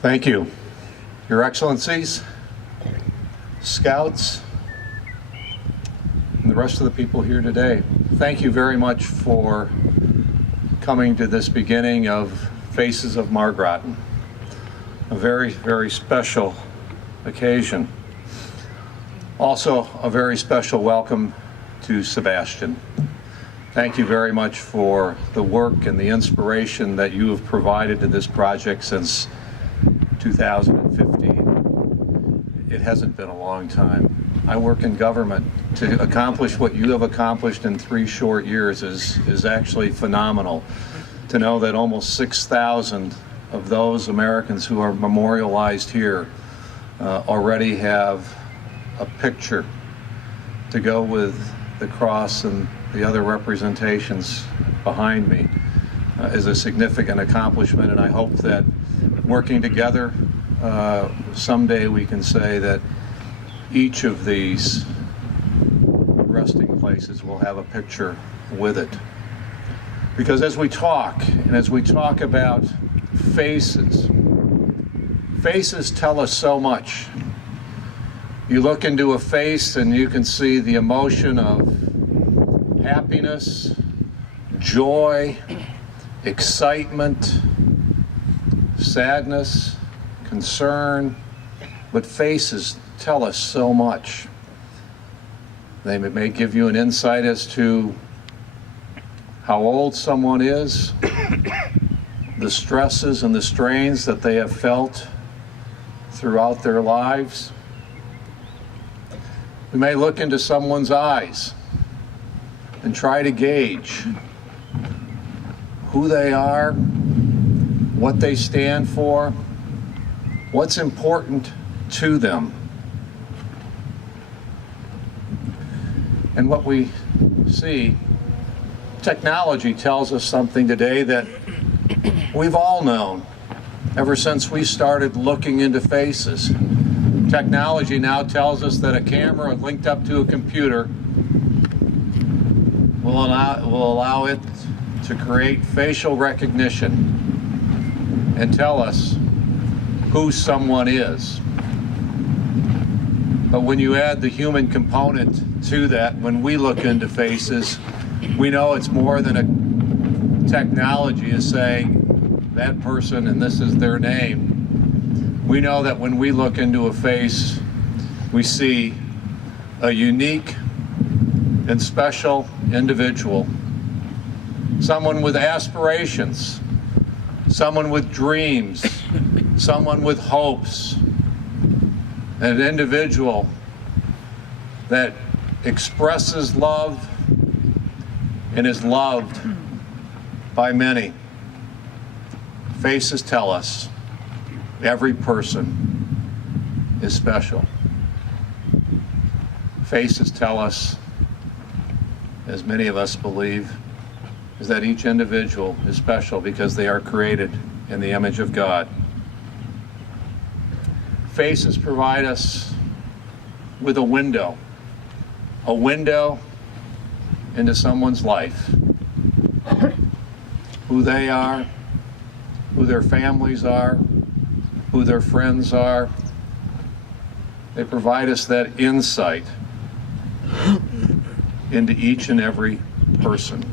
Thank you. Your Excellencies, Scouts, and the rest of the people here today, thank you very much for coming to this beginning of Faces of Margraten, a very, very special occasion. Also, a very special welcome to Sebastian. Thank you very much for the work and the inspiration that you have provided to this project since 2015. It hasn't been a long time. I work in government. To accomplish what you have accomplished in 3 short years is actually phenomenal. To know that almost 6,000 of those Americans who are memorialized here already have a picture to go with the cross and the other representations behind me is a significant accomplishment, and I hope that working together, someday we can say that each of these resting places will have a picture with it. Because as we talk, and as we talk about faces, faces tell us so much. You look into a face and you can see the emotion of happiness, joy, excitement, sadness, concern, but faces tell us so much. They may give you an insight as to how old someone is, the stresses and the strains that they have felt throughout their lives. We may look into someone's eyes and try to gauge who they are, what they stand for, what's important to them. And what we see, technology tells us something today that we've all known ever since we started looking into faces. Technology now tells us that a camera linked up to a computer will allow it to create facial recognition and tell us who someone is. But when you add the human component to that, when we look into faces, we know it's more than a technology is saying that person and this is their name. We know that when we look into a face, we see a unique and special individual, someone with aspirations, someone with dreams, someone with hopes, an individual that expresses love and is loved by many. Faces tell us every person is special. Faces tell us, as many of us believe, is that each individual is special because they are created in the image of God. Faces provide us with a window into someone's life. Who they are, who their families are, who their friends are. They provide us that insight into each and every person.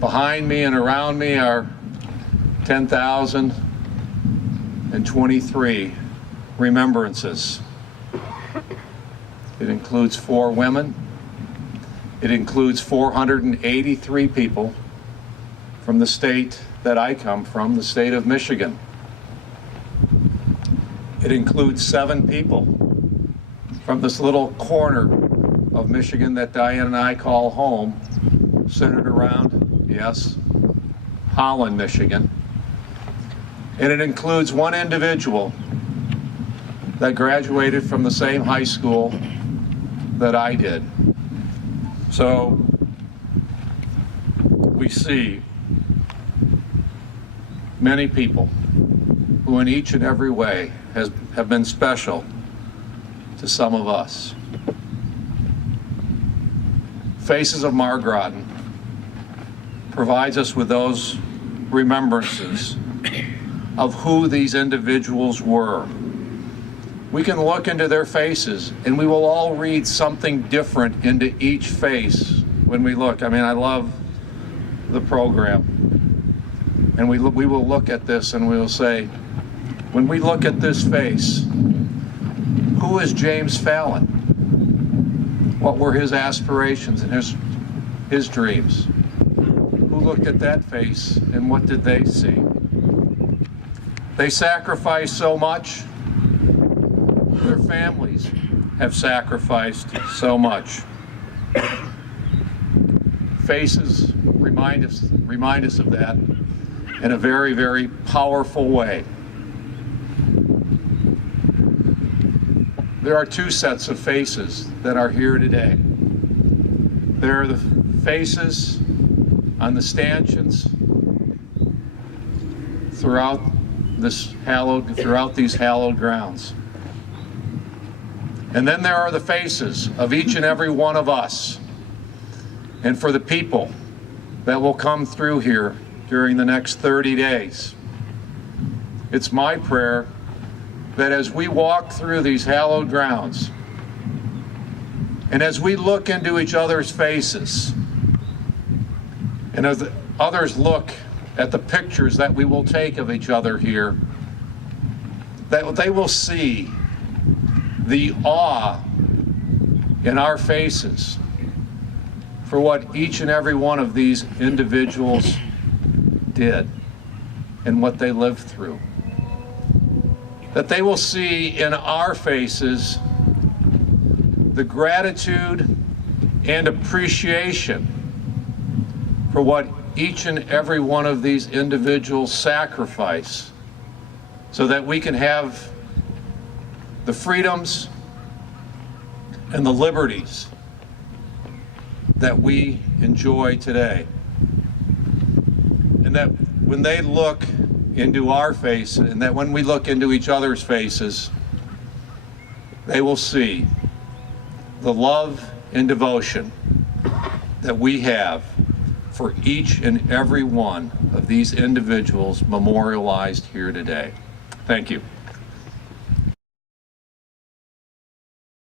Behind me and around me are 10,023 remembrances. It includes 4 women. It includes 483 people from the state that I come from, the state of Michigan. It includes 7 people from this little corner of Michigan that Diane and I call home, centered around, yes, Holland, Michigan. And it includes 1 individual that graduated from the same high school that I did. So we see many people who in each and every way have been special to some of us. Faces of Margraten provides us with those remembrances of who these individuals were. We can look into their faces, and we will all read something different into each face when we look. I mean, I love the program. And we will look at this and we will say, when we look at this face, who is James Fallon? What were his aspirations and his dreams? Who looked at that face and what did they see? They sacrificed so much. Their families have sacrificed so much. Faces remind us of that in a very, very powerful way. There are two sets of faces that are here today. There are the faces on the stanchions throughout these hallowed grounds. And then there are the faces of each and every one of us, and for the people that will come through here during the next 30 days. It's my prayer that as we walk through these hallowed grounds, and as we look into each other's faces, and as others look at the pictures that we will take of each other here, that they will see the awe in our faces for what each and every one of these individuals did and what they lived through. That they will see in our faces the gratitude and appreciation for what each and every one of these individuals sacrifice so that we can have the freedoms and the liberties that we enjoy today. And that when they look into our face, and that when we look into each other's faces, they will see the love and devotion that we have for each and every one of these individuals memorialized here today. Thank you.